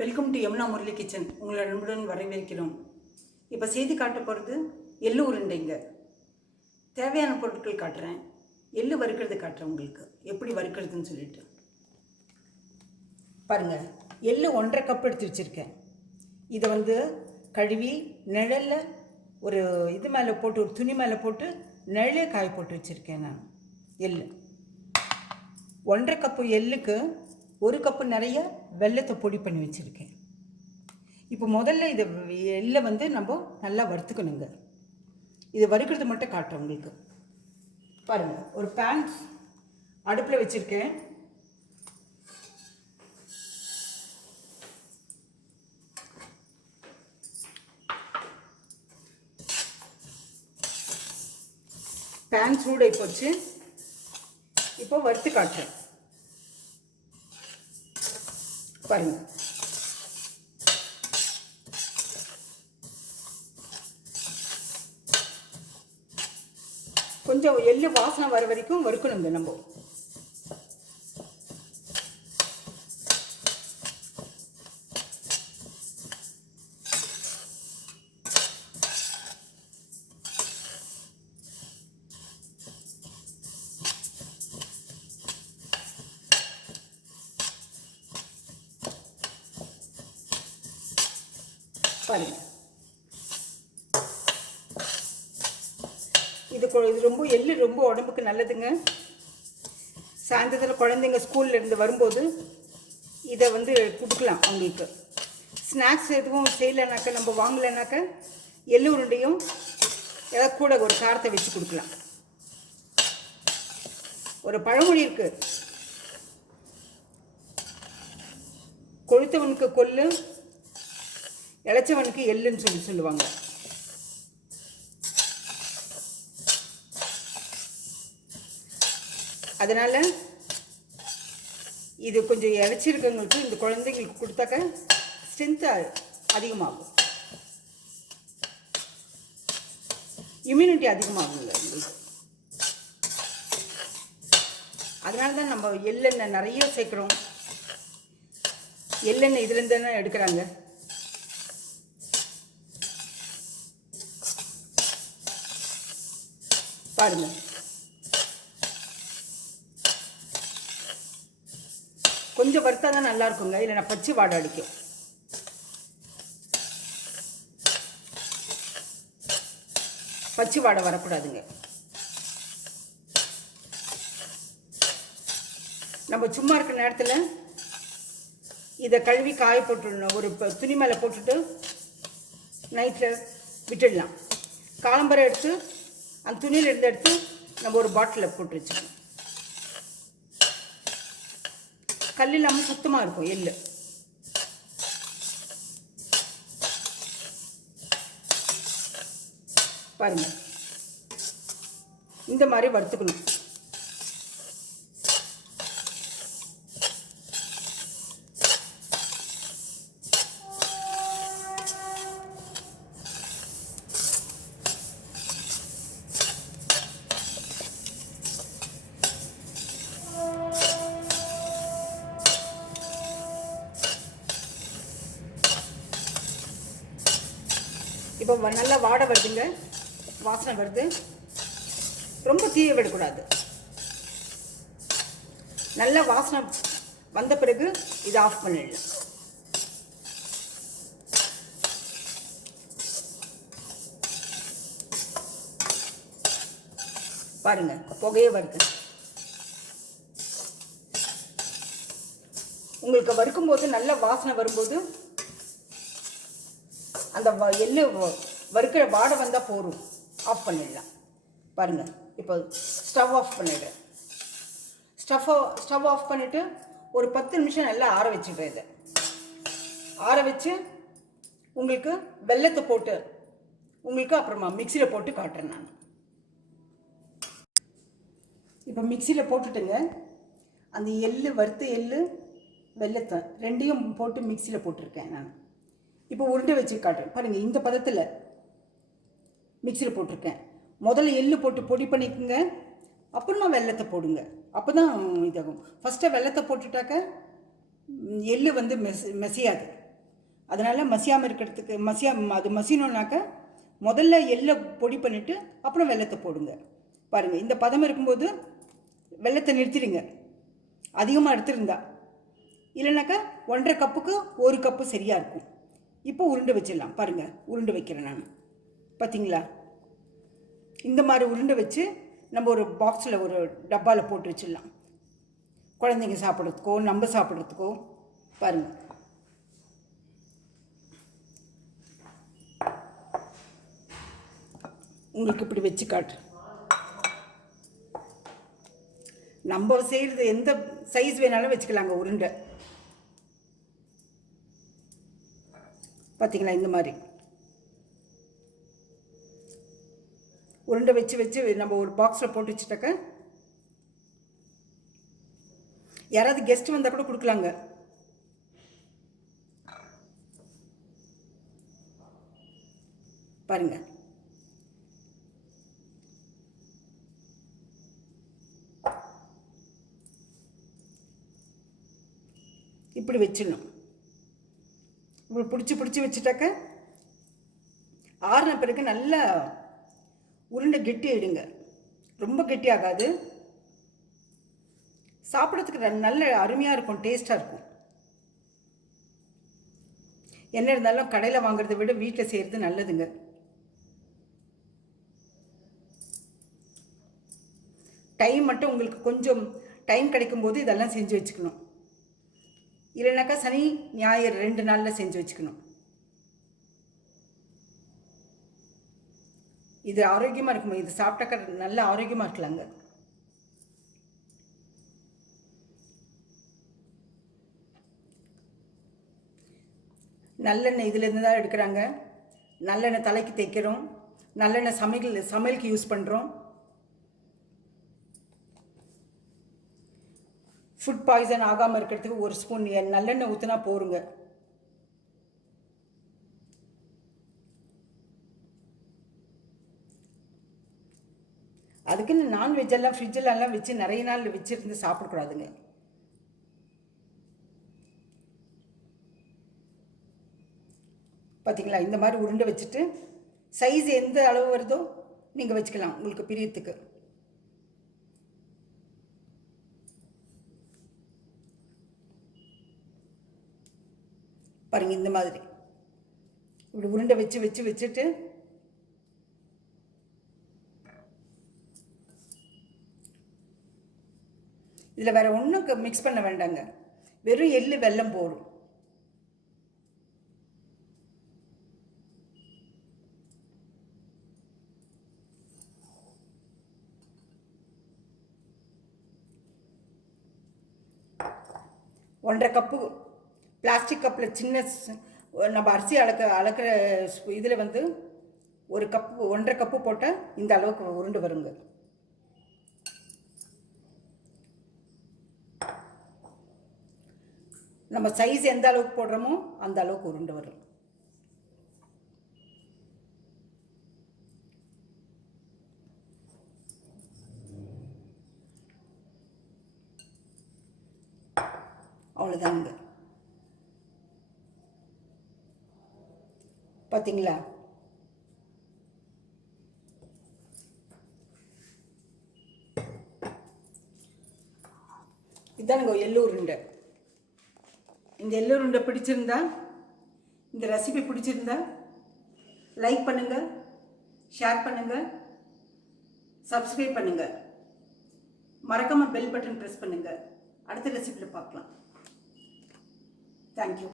Welcome to Yamuna Murali kitchen. உங்களை அன்புடன் வரவேற்கிறோம். இப்போ செய்தி காட்ட போகிறது எள்ளு உருண்டைங்க. தேவையான பொருட்கள் காட்டுறேன். எள்ளு வறுக்கிறது காட்டுறேன் உங்களுக்கு, எப்படி வறுக்கிறதுன்னு சொல்லிட்டு. பாருங்கள், எள்ளு 1.5 கப் எடுத்து வச்சுருக்கேன். இதை கழுவி நிழலில் ஒரு இது மேலே போட்டு, ஒரு துணி மேலே போட்டு நிழலே காய போட்டு வச்சுருக்கேன் நான். எள்ளு 1.5 கப்பு எள்ளுக்கு 1 கப்பு நிறைய வெல்லத்தை பொடி பண்ணி வச்சுருக்கேன். இப்போ முதல்ல இதை எள்ளை நம்ம நல்லா வறுத்துக்கணுங்க. இது வறுக்கிறது மட்டும் காட்டுறேன் உங்களுக்கு. பாருங்கள், ஒரு பேன் அடுப்பில் வச்சுருக்கேன். பேன் சூடாகி போச்சு. இப்போ வறுத்து காட்டுறேன். பாருங்க, கொஞ்சம் எள்ளு வாசனை வர வரைக்கும் வறுக்கணுங்க நம்ம. பாருங்க, இது ரொம்ப எள்ளு ரொம்ப உடம்புக்கு நல்லதுங்க. சாயந்தரத்தில் குழந்தைங்க ஸ்கூல்ல இருந்து வரும்போது இதை கொடுக்கலாம் அவங்களுக்கு. ஸ்நாக்ஸ் எதுவும் செய்யலைனாக்கா, நம்ம வாங்கலைனாக்கா எள்ளு உருண்டையும் ஏதாவது கூட ஒரு காரத்தை வச்சு கொடுக்கலாம். ஒரு பழமொழி இருக்கு, கொழுத்தவனுக்கு கொள்ளு, இளைச்சவனுக்கு எள்ளுன்னு சொல்லுவாங்க. அதனால் இது கொஞ்சம் இளைச்சிருக்கவங்களுக்கு, இந்த குழந்தைங்களுக்கு கொடுத்தாக்க ஸ்ட்ரென்த்து அதிகமாகும், இம்யூனிட்டி அதிகமாகுங்க உங்களுக்கு. அதனால தான் நம்ம எள்ளெண்ணெய் நிறைய சேர்க்குறோம். எள்ளெண்ணெய் இதுலேருந்து தானே எடுக்கிறாங்க. பாருங்க, கொஞ்சம் வறுத்தா தான் நல்லா இருக்குங்க, இல்லைன்னா பச்சை வாடை அடிக்கும். பச்சை வாடை வரக்கூடாதுங்க. நம்ம சும்மா இருக்கிற நேரத்தில் இதை கழுவி காய போட்டுடணும். ஒரு துணி மேலே போட்டுட்டு நைட்டில் விட்டுடலாம். காலம்பரை எடுத்து அந்த துணியில் இருந்து எடுத்து நம்ம ஒரு பாட்டிலில் போட்டு வச்சுக்கணும். கல் இல்லாமல் சுத்தமாக இருக்கும் எள்ளு. பாருங்க, இந்த மாதிரி வறுத்துக்கணும். இப்போ நல்லா வாடை வருதுங்க, வாசனை வருது. ரொம்ப தீய விடக்கூடாது. நல்லா வாசனை வந்த பிறகு இதை ஆஃப் பண்ணிடலாம். பாருங்க, புகையே வருது. உங்களுக்கு வறுக்கும்போது நல்ல வாசனை வரும்போது அந்த எள்ளு வறுக்கிற வாடை வந்தால் போதும், ஆஃப் பண்ணிடலாம். பாருங்கள், இப்போ ஸ்டவ் ஆஃப் பண்ணிடுறேன். ஸ்டவ் ஆஃப் பண்ணிவிட்டு ஒரு 10 நிமிஷம் நல்லா ஆற வச்சுடுறேன். இதை ஆற வச்சு உங்களுக்கு வெல்லத்தை போட்டு உங்களுக்கு அப்புறமா மிக்சியில் போட்டு காட்டுறேன் நான். இப்போ மிக்சியில் போட்டுட்டுங்க, அந்த எள்ளு வறுத்த எள்ளு வெல்லத்தை ரெண்டையும் போட்டு மிக்சியில் போட்டிருக்கேன் நான். இப்போ உருண்டை வச்சு காட்டுறேன். பாருங்கள், இந்த பதத்தில் மிக்சியில் போட்டிருக்கேன். முதல்ல எள்ளு போட்டு பொடி பண்ணிக்கோங்க, அப்புறமா வெல்லத்தை போடுங்க. அப்போ தான் இதாகும். ஃபஸ்ட்டு வெல்லத்தை போட்டுட்டாக்க எள்ளு மெசியாது. அதனால் மசியாமல் இருக்கிறதுக்கு அது மசினோன்னாக்க முதல்ல எள்ளை பொடி பண்ணிவிட்டு அப்புறம் வெல்லத்தை போடுங்க. பாருங்கள், இந்த பதம் இருக்கும்போது வெல்லத்தை நிறுத்திடுங்க, அதிகமாக எடுத்துருந்தா. இல்லைனாக்கா 1.5 கப்புக்கு 1 கப்பு சரியாக இருக்கும். இப்போ உருண்டை வச்சிடலாம். பாருங்கள், உருண்டை வைக்கிறேன் நான். பார்த்தீங்களா? இந்த மாதிரி உருண்டை வச்சு நம்ம ஒரு பாக்ஸில் ஒரு டப்பாவில் போட்டு வச்சிடலாம், குழந்தைங்க சாப்பிட்றதுக்கோ நம்ம சாப்பிட்றதுக்கோ. பாருங்கள், உங்களுக்கு இப்படி வச்சு காட்டு. நம்ம செய்கிறது எந்த சைஸ் வேணாலும் வச்சுக்கலாங்க உருண்டை. பார்த்தீங்களா? இந்த மாதிரி உருண்டை வச்சு வச்சு நம்ம ஒரு பாக்ஸில் போட்டு வச்சுட்டாக்க யாராவது கெஸ்ட் வந்தால் கூட கொடுக்கலாங்க. பாருங்க, இப்படி வச்சிடணும். இப்படி பிடிச்சி வச்சுட்டாக்க ஆறின பிறகு நல்லா உருண்டை கெட்டி ஆகிடுங்க. ரொம்ப கெட்டி ஆகாது, சாப்பிட்றதுக்கு நல்ல அருமையாக இருக்கும், டேஸ்ட்டாக இருக்கும். என்ன இருந்தாலும் கடையில் வாங்குறதை விட வீட்டில் செய்கிறது நல்லதுங்க. டைம் மட்டும் உங்களுக்கு கொஞ்சம் டைம் கிடைக்கும்போது இதெல்லாம் செஞ்சு வச்சுக்கணும். இல்லைனாக்கா சனி ஞாயிறு 2 நாளில் செஞ்சு வச்சுக்கணும். இது ஆரோக்கியமாக இருக்குமா? இது சாப்பிட்டாக்க நல்ல ஆரோக்கியமாக இருக்கலாங்க. நல்லெண்ணெய் இதிலேருந்து தான் எடுக்கிறாங்க. நல்லெண்ணெய் தலைக்கு தேய்க்கிறோம், நல்லெண்ணெய் சமையலுக்கு யூஸ் பண்ணுறோம். ஃபுட் பாய்சன் ஆகாமல் இருக்கிறதுக்கு 1 ஸ்பூன் நல்லெண்ணெய் ஊற்றினா போருங்க. அதுக்குன்னு நான்வெஜ்ஜெல்லாம் ஃப்ரிட்ஜிலெல்லாம் வச்சு நிறைய நாள் வச்சுருந்து சாப்பிடக்கூடாதுங்க. பார்த்தீங்களா? இந்த மாதிரி உருண்டை வச்சுட்டு சைஸ் எந்த அளவு வருதோ நீங்கள் வச்சுக்கலாம் உங்களுக்கு பிரியத்துக்கு. பாருங்கள், இந்த மாதிரி இப்படி உருண்டை வச்சுட்டு இதில் வேறு ஒன்றும் மிக்ஸ் பண்ண வேண்டாங்க, வெறும் எள்ளு வெல்லம் போடும். ஒன்றரை கப்பு பிளாஸ்டிக் கப்பில் சின்ன நம்ம அரிசி அளக்கிற இதில் வந்து 1 கப்பு 1.5 கப்பு போட்டால் இந்த அளவுக்கு உருண்டு வருங்க. நம்ம சைஸ் எந்த அளவுக்கு போடுறோமோ அந்த அளவுக்கு உருண்டு வரும். அவ்வளோதாங்க. பார்த்தீங்களா? இதானுங்க எள்ளு உருண்டை. இந்த எள்ளு உருண்டை பிடிச்சிருந்தா, இந்த ரெசிபி பிடிச்சிருந்தா லைக் பண்ணுங்கள், ஷேர் பண்ணுங்கள், சப்ஸ்கிரைப் பண்ணுங்கள், மறக்காமல் பெல் பட்டன் ப்ரெஸ் பண்ணுங்கள். அடுத்த ரெசிபியில் பார்க்கலாம். தேங்க்யூ.